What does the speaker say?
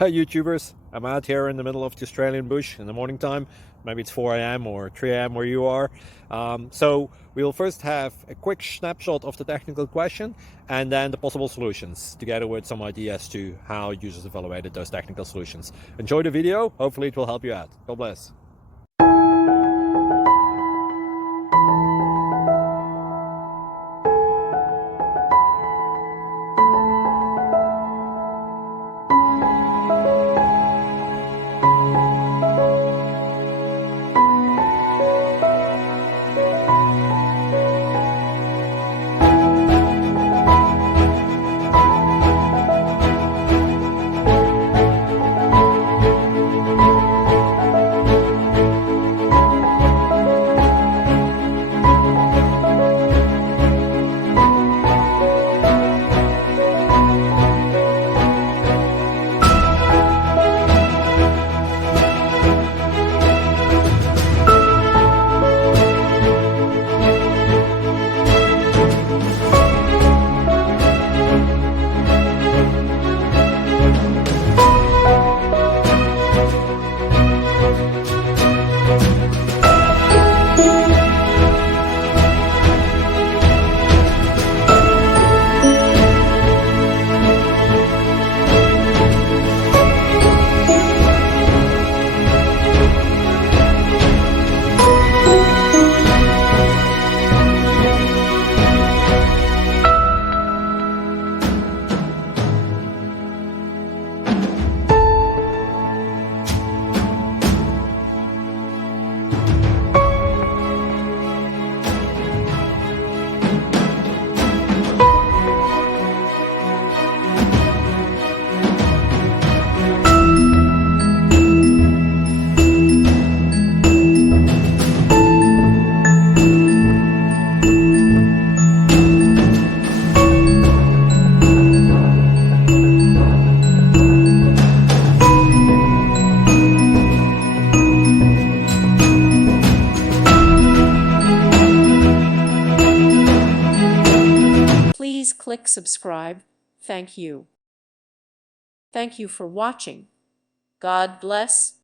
Hi YouTubers, I'm out here in the middle of the Australian bush in the morning time. Maybe it's 4 a.m. or 3 a.m. where you are. So we'll first have a quick snapshot of the technical question and then the possible solutions, together with some ideas to how users evaluated those technical solutions. Enjoy the video, hopefully it will help you out. God bless. Please click subscribe. Thank you. Thank you for watching. God bless.